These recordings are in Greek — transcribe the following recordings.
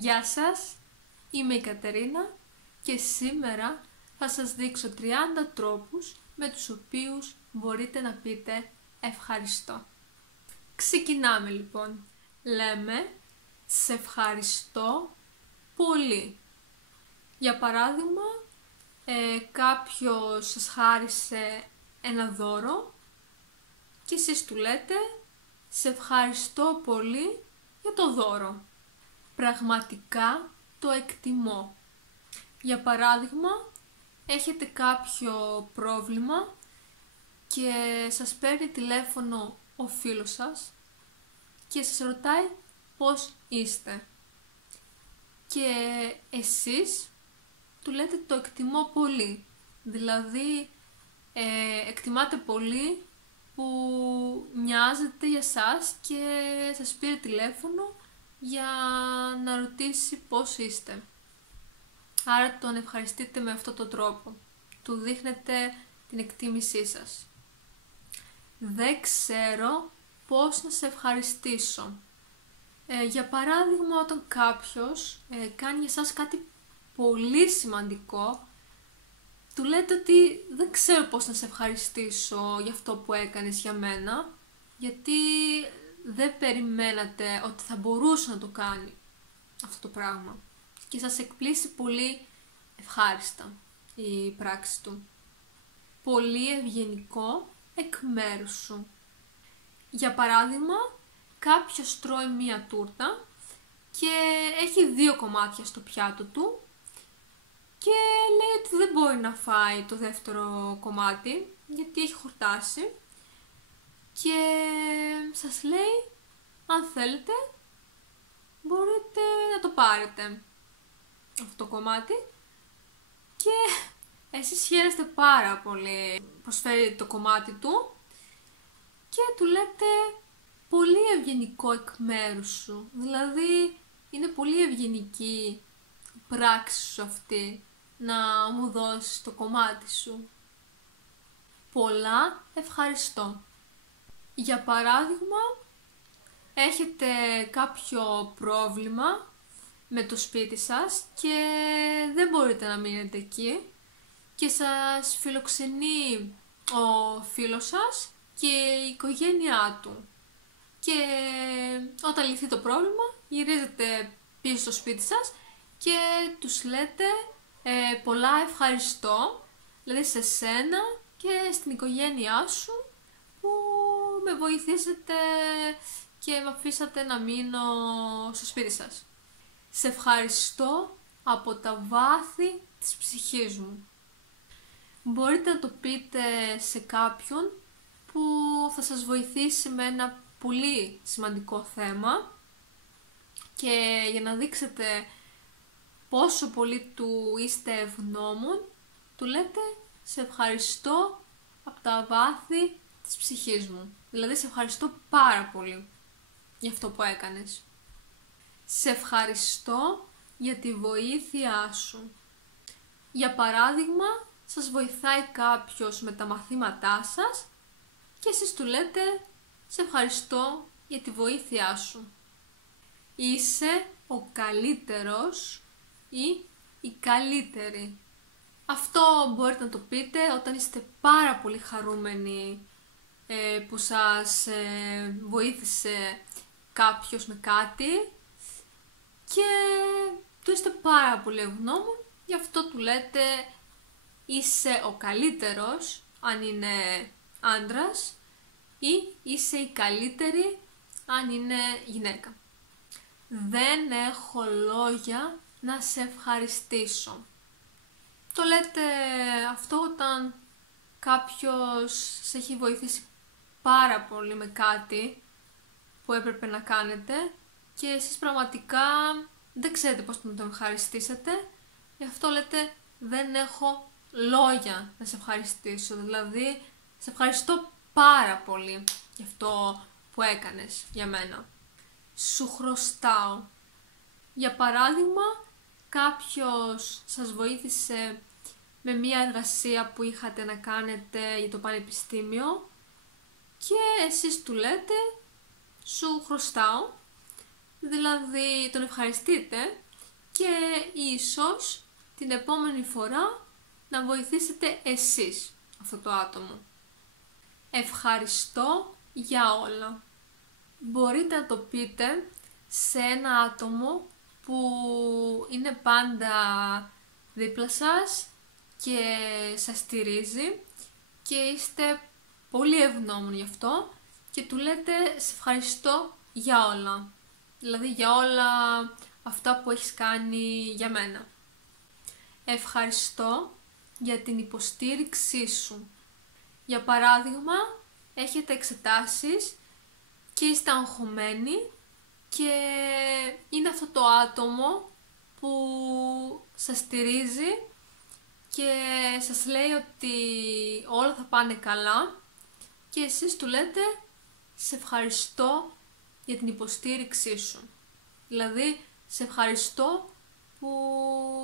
Γεια σας, είμαι η Κατερίνα και σήμερα θα σας δείξω 30 τρόπους με τους οποίους μπορείτε να πείτε ευχαριστώ. Ξεκινάμε λοιπόν. Λέμε σε ευχαριστώ πολύ. Για παράδειγμα, κάποιος σας χάρισε ένα δώρο και εσείς του λέτε σε ευχαριστώ πολύ για το δώρο. Πραγματικά το εκτιμώ. Για παράδειγμα, έχετε κάποιο πρόβλημα και σας παίρνει τηλέφωνο ο φίλος σας και σας ρωτάει πώς είστε. Και εσείς του λέτε το εκτιμώ πολύ. Δηλαδή, εκτιμάτε πολύ που νοιάζεται για σας και σας πήρε τηλέφωνο για να ρωτήσει πώς είστε. Άρα τον ευχαριστείτε με αυτόν τον τρόπο. Του δείχνετε την εκτίμησή σας. Δεν ξέρω πώς να σε ευχαριστήσω. Για παράδειγμα, όταν κάποιος κάνει για σας κάτι πολύ σημαντικό, του λέτε ότι δεν ξέρω πώς να σε ευχαριστήσω για αυτό που έκανες για μένα, γιατί δεν περιμένατε ότι θα μπορούσε να το κάνει αυτό το πράγμα και σας εκπλήσει πολύ ευχάριστα η πράξη του. Πολύ ευγενικό εκ μέρους σου. Για παράδειγμα, κάποιος τρώει μία τούρτα και έχει 2 κομμάτια στο πιάτο του και λέει ότι δεν μπορεί να φάει το δεύτερο κομμάτι γιατί έχει χορτάσει και σας λέει αν θέλετε μπορείτε να το πάρετε αυτό το κομμάτι και εσείς χαίρεστε πάρα πολύ. Προσφέρει το κομμάτι του και του λέτε πολύ ευγενικό εκ μέρους σου. Δηλαδή είναι πολύ ευγενική η πράξη σου αυτή να μου δώσεις το κομμάτι σου. Πολλά ευχαριστώ. Για παράδειγμα, έχετε κάποιο πρόβλημα με το σπίτι σας και δεν μπορείτε να μείνετε εκεί και σας φιλοξενεί ο φίλος σας και η οικογένειά του. Και όταν λυθεί το πρόβλημα, γυρίζετε πίσω στο σπίτι σας και τους λέτε πολλά ευχαριστώ, δηλαδή σε σένα και στην οικογένειά σου που με βοηθήσετε και με αφήσατε να μείνω στο σπίτι σας. Σε ευχαριστώ από τα βάθη της ψυχής μου. Μπορείτε να το πείτε σε κάποιον που θα σας βοηθήσει με ένα πολύ σημαντικό θέμα και για να δείξετε πόσο πολύ του είστε ευγνώμων, του λέτε σε ευχαριστώ από τα βάθη της ψυχής μου. Δηλαδή σε ευχαριστώ πάρα πολύ για αυτό που έκανες. Σε ευχαριστώ για τη βοήθειά σου. Για παράδειγμα, σας βοηθάει κάποιος με τα μαθήματά σας και εσείς του λέτε σε ευχαριστώ για τη βοήθειά σου. Είσαι ο καλύτερος ή η καλύτερη. Αυτό μπορείτε να το πείτε όταν είστε πάρα πολύ χαρούμενοι που σας βοήθησε κάποιος με κάτι και του είστε πάρα πολύ ευγνώμων, γι' αυτό του λέτε είσαι ο καλύτερος αν είναι άντρας ή είσαι η καλύτερη αν είναι γυναίκα. Δεν έχω λόγια να σε ευχαριστήσω. Το λέτε αυτό όταν κάποιος σε έχει βοηθήσει πάρα πολύ με κάτι που έπρεπε να κάνετε και εσείς πραγματικά δεν ξέρετε πώς να τον ευχαριστήσετε, γι' αυτό λέτε δεν έχω λόγια να σε ευχαριστήσω, δηλαδή σε ευχαριστώ πάρα πολύ για αυτό που έκανες για μένα. Σου χρωστάω. Για παράδειγμα, κάποιος σας βοήθησε με μία εργασία που είχατε να κάνετε για το πανεπιστήμιο και εσείς του λέτε σου χρωστάω, δηλαδή τον ευχαριστείτε και ίσως την επόμενη φορά να βοηθήσετε εσείς αυτό το άτομο. Ευχαριστώ για όλα. Μπορείτε να το πείτε σε ένα άτομο που είναι πάντα δίπλα σας και σας στηρίζει και είστε πολύ ευγνώμων γι' αυτό και του λέτε σε ευχαριστώ για όλα. Δηλαδή για όλα αυτά που έχεις κάνει για μένα. Ευχαριστώ για την υποστήριξή σου. Για παράδειγμα, έχετε εξετάσεις και είστε αγχωμένοι και είναι αυτό το άτομο που σας στηρίζει και σας λέει ότι όλα θα πάνε καλά και εσείς του λέτε σε ευχαριστώ για την υποστήριξή σου. Δηλαδή, σε ευχαριστώ που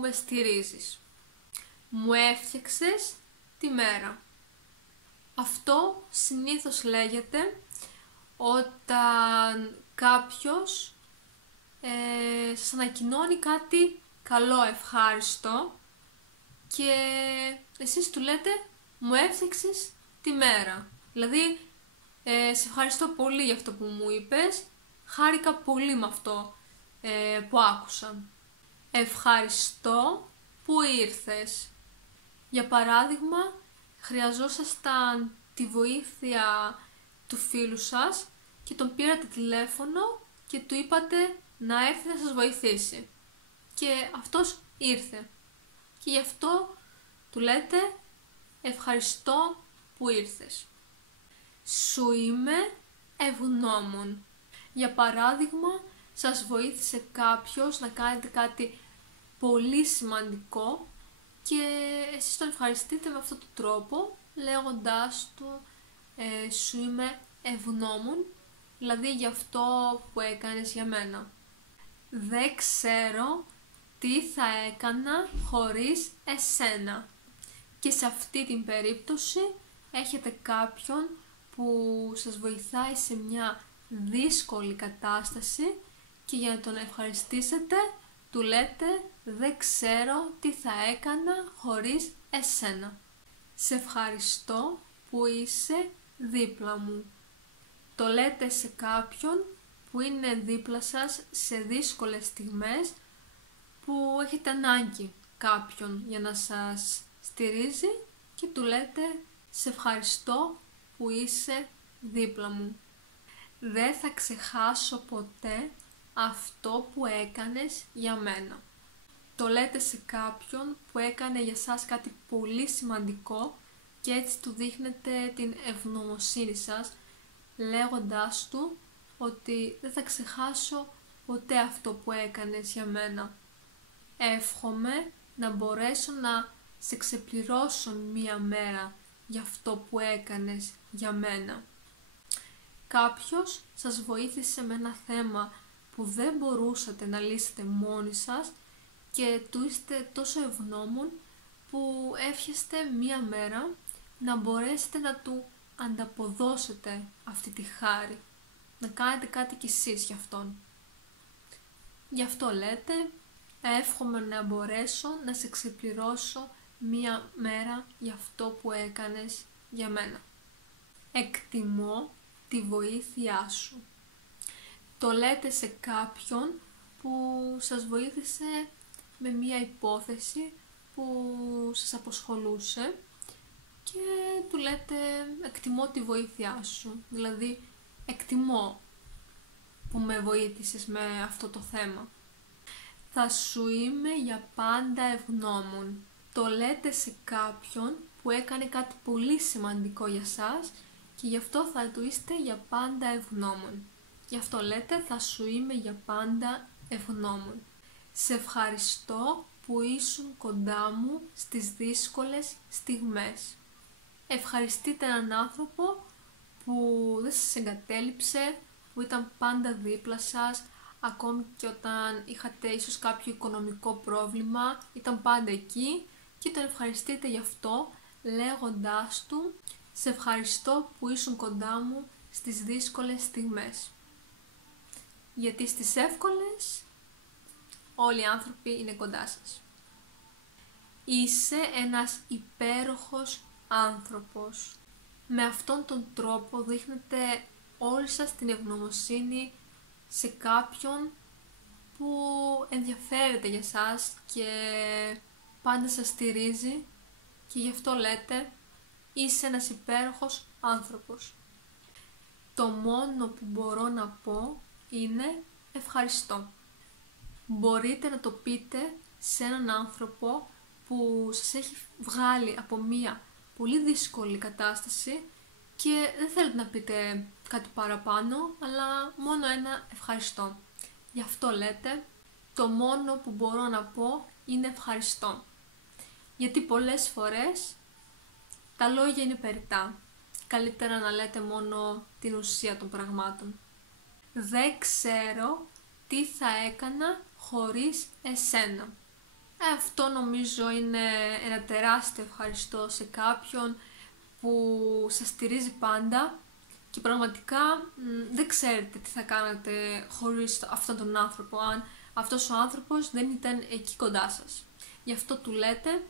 με στηρίζεις. Μου έφτιαξες τη μέρα. Αυτό συνήθως λέγεται όταν κάποιος σας ανακοινώνει κάτι καλό, ευχάριστο και εσείς του λέτε μου έφτιαξες τη μέρα. Δηλαδή, σε ευχαριστώ πολύ για αυτό που μου είπες, χάρηκα πολύ με αυτό που άκουσα. Ευχαριστώ που ήρθες. Για παράδειγμα, χρειαζόσασταν τη βοήθεια του φίλου σας και τον πήρατε τηλέφωνο και του είπατε να έρθει να σας βοηθήσει. Και αυτός ήρθε. Και γι' αυτό του λέτε ευχαριστώ που ήρθες. Σου είμαι ευγνώμων. Για παράδειγμα, σας βοήθησε κάποιος να κάνετε κάτι πολύ σημαντικό και εσείς τον ευχαριστείτε με αυτόν τον τρόπο λέγοντάς του σου είμαι ευγνώμων, δηλαδή για αυτό που έκανες για μένα. Δεν ξέρω τι θα έκανα χωρίς εσένα. Και σε αυτή την περίπτωση έχετε κάποιον που σας βοηθάει σε μια δύσκολη κατάσταση και για να τον ευχαριστήσετε του λέτε δεν ξέρω τι θα έκανα χωρίς εσένα. Σε ευχαριστώ που είσαι δίπλα μου. Το λέτε σε κάποιον που είναι δίπλα σας σε δύσκολες στιγμές που έχετε ανάγκη κάποιον για να σας στηρίζει και του λέτε σε ευχαριστώ που είσαι δίπλα μου. Δεν θα ξεχάσω ποτέ αυτό που έκανες για μένα. Το λέτε σε κάποιον που έκανε για σας κάτι πολύ σημαντικό και έτσι του δείχνετε την ευγνωμοσύνη σας λέγοντάς του ότι δεν θα ξεχάσω ποτέ αυτό που έκανες για μένα. Εύχομαι να μπορέσω να σε ξεπληρώσω μία μέρα για αυτό που έκανες για μένα. Κάποιος σας βοήθησε με ένα θέμα που δεν μπορούσατε να λύσετε μόνοι σας και του είστε τόσο ευγνώμων που εύχεστε μία μέρα να μπορέσετε να του ανταποδώσετε αυτή τη χάρη, να κάνετε κάτι κι εσείς για αυτόν. Γι' αυτό λέτε, εύχομαι να μπορέσω να σε ξεπληρώσω μία μέρα για αυτό που έκανες για μένα. Εκτιμώ τη βοήθειά σου. Το λέτε σε κάποιον που σας βοήθησε με μία υπόθεση που σας αποσχολούσε και του λέτε εκτιμώ τη βοήθειά σου. Δηλαδή εκτιμώ που με βοήθησες με αυτό το θέμα. Θα σου είμαι για πάντα ευγνώμων. Το λέτε σε κάποιον που έκανε κάτι πολύ σημαντικό για σας και γι' αυτό θα του είστε για πάντα ευγνώμων. Γι' αυτό λέτε θα σου είμαι για πάντα ευγνώμων. Σε ευχαριστώ που ήσουν κοντά μου στις δύσκολες στιγμές. Ευχαριστείτε έναν άνθρωπο που δεν σας εγκατέλειψε, που ήταν πάντα δίπλα σας, ακόμη και όταν είχατε ίσως κάποιο οικονομικό πρόβλημα, ήταν πάντα εκεί και τον ευχαριστείτε γι' αυτό λέγοντάς του σε ευχαριστώ που ήσουν κοντά μου στις δύσκολες στιγμές. Γιατί στις εύκολες όλοι οι άνθρωποι είναι κοντά σας. Είσαι ένας υπέροχος άνθρωπος. Με αυτόν τον τρόπο δείχνετε όλη σας την ευγνωμοσύνη σε κάποιον που ενδιαφέρεται για σας και πάντα σας στηρίζει και γι' αυτό λέτε είσαι ένας υπέροχος άνθρωπος. Το μόνο που μπορώ να πω είναι ευχαριστώ. Μπορείτε να το πείτε σε έναν άνθρωπο που σας έχει βγάλει από μία πολύ δύσκολη κατάσταση και δεν θέλετε να πείτε κάτι παραπάνω, αλλά μόνο ένα ευχαριστώ. Γι' αυτό λέτε, το μόνο που μπορώ να πω είναι ευχαριστώ. Γιατί πολλές φορές τα λόγια είναι περιττά. Καλύτερα να λέτε μόνο την ουσία των πραγμάτων. Δεν ξέρω τι θα έκανα χωρίς εσένα. Αυτό νομίζω είναι ένα τεράστιο ευχαριστώ σε κάποιον που σας στηρίζει πάντα και πραγματικά δεν ξέρετε τι θα κάνατε χωρίς αυτόν τον άνθρωπο, αν αυτός ο άνθρωπος δεν ήταν εκεί κοντά σας. Γι' αυτό του λέτε,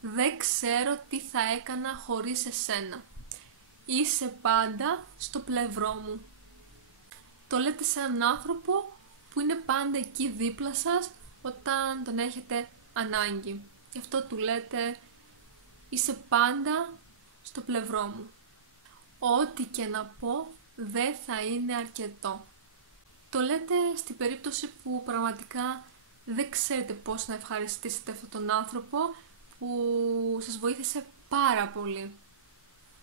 δεν ξέρω τι θα έκανα χωρίς εσένα. Είσαι πάντα στο πλευρό μου. Το λέτε σε έναν άνθρωπο που είναι πάντα εκεί δίπλα σας όταν τον έχετε ανάγκη. Γι' αυτό του λέτε, είσαι πάντα στο πλευρό μου. Ό,τι και να πω δεν θα είναι αρκετό. Το λέτε στην περίπτωση που πραγματικά δεν ξέρετε πώς να ευχαριστήσετε αυτόν τον άνθρωπο που σας βοήθησε πάρα πολύ.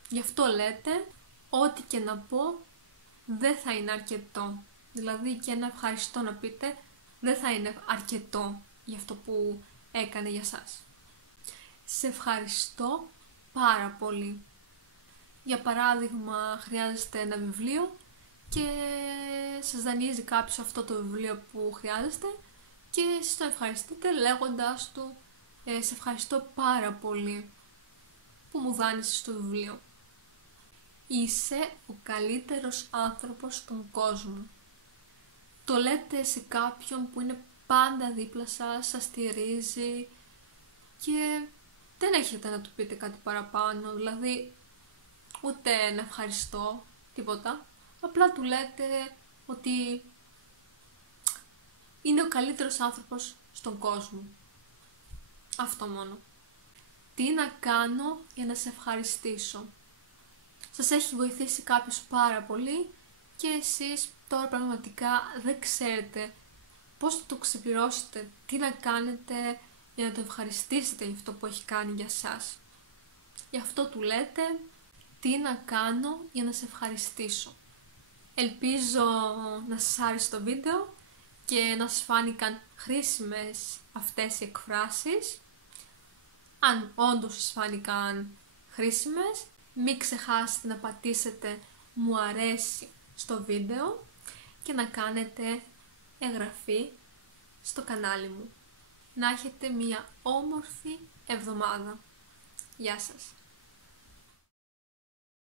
Γι' αυτό λέτε, ό,τι και να πω δεν θα είναι αρκετό. Δηλαδή και ένα ευχαριστώ να πείτε δεν θα είναι αρκετό για αυτό που έκανε για σας. Σε ευχαριστώ πάρα πολύ. Για παράδειγμα, χρειάζεστε ένα βιβλίο και σας δανείζει κάποιος αυτό το βιβλίο που χρειάζεστε και εσείς το ευχαριστείτε λέγοντας του σε ευχαριστώ πάρα πολύ που μου δάνεισες το βιβλίο. Είσαι ο καλύτερος άνθρωπος στον κόσμο. Το λέτε σε κάποιον που είναι πάντα δίπλα σας, σας στηρίζει και δεν έχετε να του πείτε κάτι παραπάνω, δηλαδή ούτε ένα ευχαριστώ, τίποτα. Απλά του λέτε ότι είναι ο καλύτερος άνθρωπος στον κόσμο. Αυτό μόνο. Τι να κάνω για να σε ευχαριστήσω. Σας έχει βοηθήσει κάποιος πάρα πολύ και εσείς τώρα πραγματικά δεν ξέρετε πώς θα το ξεπληρώσετε, τι να κάνετε για να το ευχαριστήσετε για αυτό που έχει κάνει για σας. Γι' αυτό του λέτε, τι να κάνω για να σε ευχαριστήσω. Ελπίζω να σας άρεσε το βίντεο και να σας φάνηκαν χρήσιμες αυτές οι εκφράσεις. Αν όντως σας φάνηκαν χρήσιμες, μην ξεχάσετε να πατήσετε μου αρέσει στο βίντεο και να κάνετε εγγραφή στο κανάλι μου. Να έχετε μια όμορφη εβδομάδα. Γεια σας!